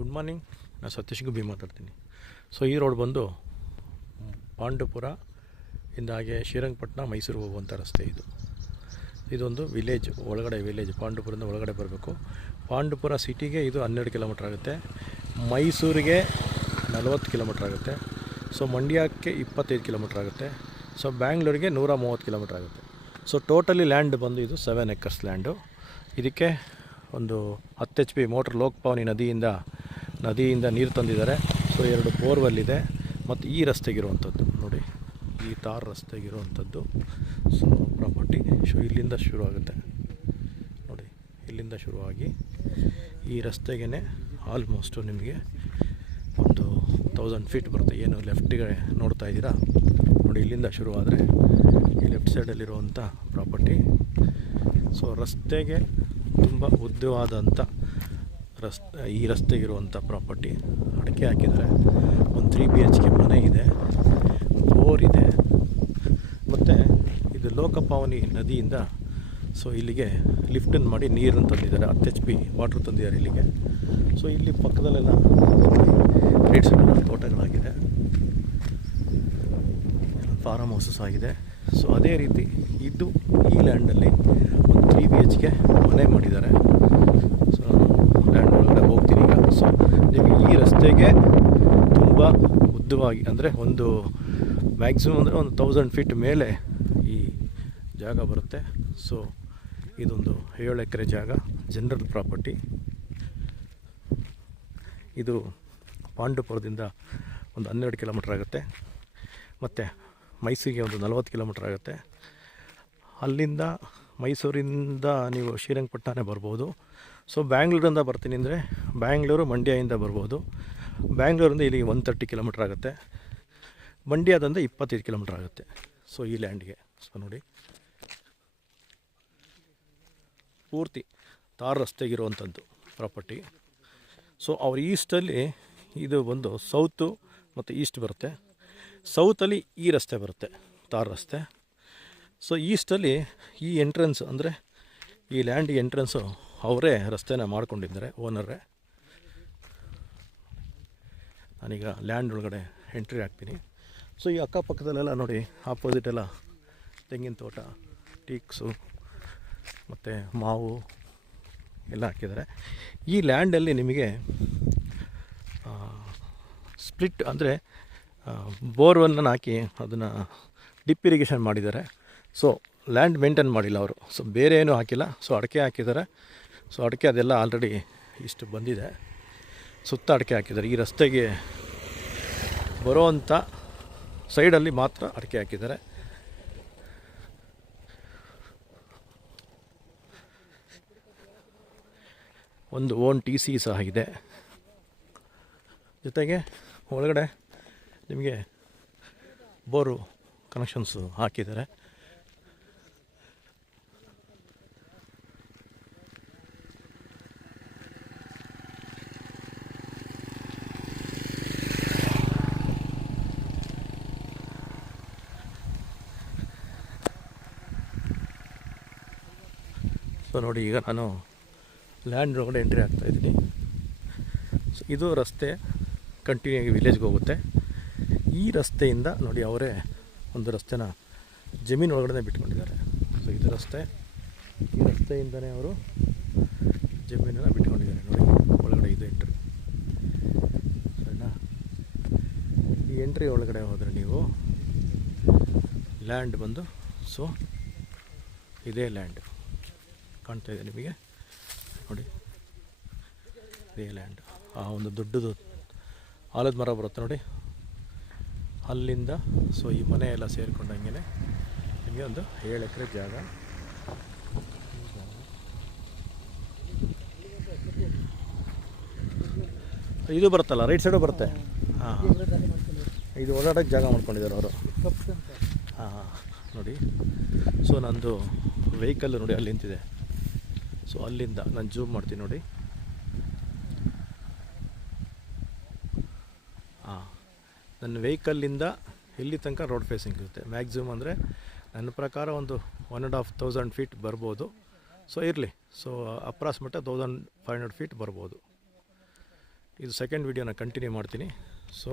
Good morning. ನಾನು ಸತೀಶ್ ಗುಬ್ಬಿ ಮಾತಾಡ್ತೀನಿ. So ಈ ರೋಡ್ ಬಂದು ಪಾಂಡುಪುರ ಇಂದ ಹಾಗೆ ಶ್ರೀರಂಗಪಟ್ಟಣ ಮೈಸೂರು ಹೋಗುವಂಥ ರಸ್ತೆ ಇದೊಂದು ವಿಲೇಜ್ ಒಳಗಡೆ ವಿಲೇಜ್. ಪಾಂಡುಪುರದಿಂದ ಒಳಗಡೆ ಬರಬೇಕು. ಪಾಂಡುಪುರ ಸಿಟಿಗೆ ಇದು 12 ಕಿಲೋಮೀಟ್ರ್ ಆಗುತ್ತೆ. ಮೈಸೂರಿಗೆ 40 ಕಿಲೋಮೀಟ್ರ್ ಆಗುತ್ತೆ. ಸೊ ಮಂಡ್ಯಕ್ಕೆ 25 ಕಿಲೋಮೀಟ್ರ್ ಆಗುತ್ತೆ. ಸೊ ಬ್ಯಾಂಗ್ಳೂರಿಗೆ 130 ಕಿಲೋಮೀಟ್ರ್ ಆಗುತ್ತೆ. ಸೊ ಟೋಟಲಿ ಲ್ಯಾಂಡ್ ಬಂದು ಇದು 7 ಎಕರ್ಸ್ ಲ್ಯಾಂಡು. ಇದಕ್ಕೆ ಒಂದು 10 HP ಮೋಟ್ರ್ ಲೋಕಪಾವನಿ ನದಿಯಿಂದ ನೀರು ತಂದಿದ್ದಾರೆ. ಸೊ 2 ಬೋರ್ವೆಲ್ ಇದೆ. ಮತ್ತು ಈ ರಸ್ತೆಗಿರುವಂಥದ್ದು ನೋಡಿ, ಈ ತಾರ್ ರಸ್ತೆಗಿರುವಂಥದ್ದು ಸೊ ಪ್ರಾಪರ್ಟಿ. ಸೊ ಇಲ್ಲಿಂದ ಶುರು ಆಗುತ್ತೆ ನೋಡಿ, ಇಲ್ಲಿಂದ ಶುರುವಾಗಿ ಈ ರಸ್ತೆಗೆ ಆಲ್ಮೋಸ್ಟು ನಿಮಗೆ ಒಂದು 1000 ಫೀಟ್ ಬರುತ್ತೆ. ಏನು ಲೆಫ್ಟಿಗೆ ನೋಡ್ತಾ ಇದ್ದೀರಾ ನೋಡಿ, ಇಲ್ಲಿಂದ ಶುರುವಾದರೆ ಈ ಲೆಫ್ಟ್ ಸೈಡಲ್ಲಿರುವಂಥ ಪ್ರಾಪರ್ಟಿ. ಸೊ ರಸ್ತೆಗೆ ತುಂಬ ಉದ್ದವಾದಂಥ ಈ ರಸ್ತೆಗಿರುವಂಥ ಪ್ರಾಪರ್ಟಿ. ಅಡಿಕೆ ಹಾಕಿದ್ದಾರೆ. ಒಂದು 3 BHK ಮನೆ ಇದೆ, ಬೋರ್ ಇದೆ. ಮತ್ತು ಇದು ಲೋಕಪಾವನಿ ನದಿಯಿಂದ ಸೊ ಇಲ್ಲಿಗೆ ಲಿಫ್ಟನ್ನು ಮಾಡಿ ನೀರನ್ನು ತಂದಿದ್ದಾರೆ. 10 HP ವಾಟ್ರ್ ತಂದಿದ್ದಾರೆ ಇಲ್ಲಿಗೆ. ಸೊ ಇಲ್ಲಿ ಪಕ್ಕದಲ್ಲೆಲ್ಲ ರೈಟ್ ಸೈಡೆಲ್ಲ ತೋಟಗಳಾಗಿದೆ, ಫಾರಮ್ ಹೌಸಸ್ ಆಗಿದೆ. ಸೊ ಅದೇ ರೀತಿ ಇದು ಈ ಲ್ಯಾಂಡಲ್ಲಿ ಒಂದು 3 BHK ಮನೆ ಮಾಡಿದ್ದಾರೆ. ಸೊ ನಾನು ಲ್ಯಾಂಡ್ ಒಳಗಡೆ ಹೋಗ್ತೀನಿ ಈಗ. ಸೊ ನಿಮಗೆ ಈ ರಸ್ತೆಗೆ ತುಂಬ ಉದ್ದವಾಗಿ ಅಂದರೆ ಒಂದು ಮ್ಯಾಕ್ಸಿಮಮ್ ಅಂದರೆ ಒಂದು 1000 ಫೀಟ್ ಮೇಲೆ ಈ ಜಾಗ ಬರುತ್ತೆ. ಸೊ ಇದೊಂದು 7 ಎಕರೆ ಜಾಗ, ಜನರಲ್ ಪ್ರಾಪರ್ಟಿ. ಇದು ಪಾಂಡುಪುರದಿಂದ ಒಂದು 12 ಕಿಲೋಮೀಟ್ರ್ ಆಗುತ್ತೆ. ಮತ್ತು ಮೈಸೂರಿಗೆ ಒಂದು 40 ಕಿಲೋಮೀಟ್ರ್ ಆಗುತ್ತೆ. ಅಲ್ಲಿಂದ ಮೈಸೂರಿಂದ ನೀವು ಶ್ರೀರಂಗಪಟ್ಟಣನೇ ಬರ್ಬೋದು. ಸೊ ಬ್ಯಾಂಗ್ಳೂರಿಂದ ಬರ್ತೀನಿ ಅಂದರೆ ಬ್ಯಾಂಗ್ಳೂರು ಮಂಡ್ಯದಿಂದ ಬರ್ಬೋದು. ಬ್ಯಾಂಗ್ಳೂರಿಂದ ಇಲ್ಲಿಗೆ 130 ಕಿಲೋಮೀಟ್ರ್ ಆಗುತ್ತೆ. ಮಂಡ್ಯದಿಂದ 25 ಕಿಲೋಮೀಟ್ರ್ ಆಗುತ್ತೆ. ಸೊ ಈ ಲ್ಯಾಂಡ್ಗೆ ಸೊ ನೋಡಿ, ಪೂರ್ತಿ ತಾರ್ ರಸ್ತೆಗಿರುವಂಥದ್ದು ಪ್ರಾಪರ್ಟಿ. ಸೊ ಅವ್ರ ಈಸ್ಟಲ್ಲಿ ಇದು ಬಂದು ಸೌತು ಮತ್ತು ಈಸ್ಟ್ ಬರುತ್ತೆ. ಸೌತಲ್ಲಿ ಈ ರಸ್ತೆ ಬರುತ್ತೆ, ತಾರ್ ರಸ್ತೆ. ಸೊ ಈಸ್ಟಲ್ಲಿ ಈ ಎಂಟ್ರೆನ್ಸ್ ಅಂದರೆ ಈ ಲ್ಯಾಂಡ್ ಎಂಟ್ರೆನ್ಸು ಅವರೇ ರಸ್ತೆನ ಮಾಡ್ಕೊಂಡಿದ್ದಾರೆ, ಓನರೇ. ನಾನೀಗ ಲ್ಯಾಂಡ್ ಒಳಗಡೆ ಎಂಟ್ರಿ ಆಗ್ತೀನಿ. ಸೊ ಈ ಅಕ್ಕಪಕ್ಕದಲ್ಲೆಲ್ಲ ನೋಡಿ, ಆಪೋಸಿಟೆಲ್ಲ ತೆಂಗಿನ ತೋಟ, ಟೀಕ್ಸು ಮತ್ತು ಮಾವು ಎಲ್ಲ ಹಾಕಿದ್ದಾರೆ. ಈ ಲ್ಯಾಂಡಲ್ಲಿ ನಿಮಗೆ ಸ್ಪ್ಲಿಟ್ ಅಂದರೆ ಬೋರ್ವನ್ನು ಹಾಕಿ ಅದನ್ನು ಡಿಪ್ ಇರಿಗೇಷನ್ ಮಾಡಿದ್ದಾರೆ. ಸೊ ಲ್ಯಾಂಡ್ ಮೇಂಟೈನ್ ಮಾಡಿಲ್ಲ ಅವರು. ಸೊ ಬೇರೆ ಏನೂ ಹಾಕಿಲ್ಲ. ಸೊ ಅಡಿಕೆ ಹಾಕಿದ್ದಾರೆ. ಸೊ ಅಡಿಕೆ ಅದೆಲ್ಲ ಆಲ್ರೆಡಿ ಇಷ್ಟು ಬಂದಿದೆ. ಸುತ್ತ ಅಡಿಕೆ ಹಾಕಿದ್ದಾರೆ. ಈ ರಸ್ತೆಗೆ ಬರೋವಂಥ ಸೈಡಲ್ಲಿ ಮಾತ್ರ ಅಡಿಕೆ ಹಾಕಿದ್ದಾರೆ. ಒಂದು ಓನ್ TC ಸಹ ಇದೆ. ಜೊತೆಗೆ ಒಳಗಡೆ ನಿಮಗೆ ಬೋರು ಕನೆಕ್ಷನ್ಸು ಹಾಕಿದ್ದಾರೆ. ಸೊ ನೋಡಿ, ಈಗ ನಾನು ಲ್ಯಾಂಡ್ ಒಳಗಡೆ ಎಂಟ್ರಿ ಆಗ್ತಾಯಿದ್ದೀನಿ. ಸೊ ಇದು ರಸ್ತೆ ಕಂಟಿನ್ಯೂ ಆಗಿ ವಿಲೇಜ್ಗೆ ಹೋಗುತ್ತೆ. ಈ ರಸ್ತೆಯಿಂದ ನೋಡಿ, ಅವರೇ ಒಂದು ರಸ್ತೆನ ಜಮೀನು ಒಳಗಡೆ ಬಿಟ್ಕೊಂಡಿದ್ದಾರೆ. ಸೊ ಇದು ರಸ್ತೆ, ಈ ರಸ್ತೆಯಿಂದನೇ ಅವರು ಜಮೀನನ್ನು ಬಿಟ್ಕೊಂಡಿದ್ದಾರೆ ನೋಡಿ. ಒಳಗಡೆ ಇದು ಎಂಟ್ರಿ, ಸರಿನಾ? ಈ ಎಂಟ್ರಿ ಒಳಗಡೆ ಹೋದರೆ ನೀವು ಲ್ಯಾಂಡ್ ಬಂದು, ಸೊ ಇದೇ ಲ್ಯಾಂಡ್ ಕಾಣ್ತಾ ಇದೆ ನಿಮಗೆ ನೋಡಿ, ಇದೇ ಲ್ಯಾಂಡ್. ಆ ಒಂದು ದೊಡ್ಡದು ಆಲದ ಮರ ಬರುತ್ತೆ ನೋಡಿ, ಅಲ್ಲಿಂದ ಸೊ ಈ ಮನೆ ಎಲ್ಲ ಸೇರಿಕೊಂಡಂಗೆ ನಿಮಗೆ ಒಂದು 7 ಎಕರೆ ಜಾಗ. ಇದು ಬರುತ್ತಲ್ಲ, ರೈಟ್ ಸೈಡು ಬರುತ್ತೆ. ಹಾಂ, ಇದು ಓಡಾಡೋಕ್ಕೆ ಜಾಗ ಮಾಡ್ಕೊಂಡಿದ್ದಾರೆ ಅವರು. ಹಾಂ ನೋಡಿ. ಸೊ ನಂದು ವೆಹಿಕಲ್ ನೋಡಿ ಅಲ್ಲಿ ನಿಂತಿದೆ. ಸೊ ಅಲ್ಲಿಂದ ನಾನು ಜೂಮ್ ಮಾಡ್ತೀನಿ ನೋಡಿ. ನನ್ನ ವೆಹಿಕಲ್ಲಿಂದ ಇಲ್ಲಿ ತನಕ ರೋಡ್ ಫೇಸಿಂಗ್ ಇರುತ್ತೆ. ಮ್ಯಾಕ್ಸಿಮಮ್ ಅಂದರೆ ನನ್ನ ಪ್ರಕಾರ ಒಂದು 1,500 ಫೀಟ್ ಬರ್ಬೋದು. ಸೊ ಇರಲಿ. ಸೊ ಅಪ್ರಾಕ್ಸಿಮೇಟ್ 1,500 ಫೀಟ್ ಬರ್ಬೋದು. ಇದು ಸೆಕೆಂಡ್ ವೀಡಿಯೋನ ಕಂಟಿನ್ಯೂ ಮಾಡ್ತೀನಿ. ಸೊ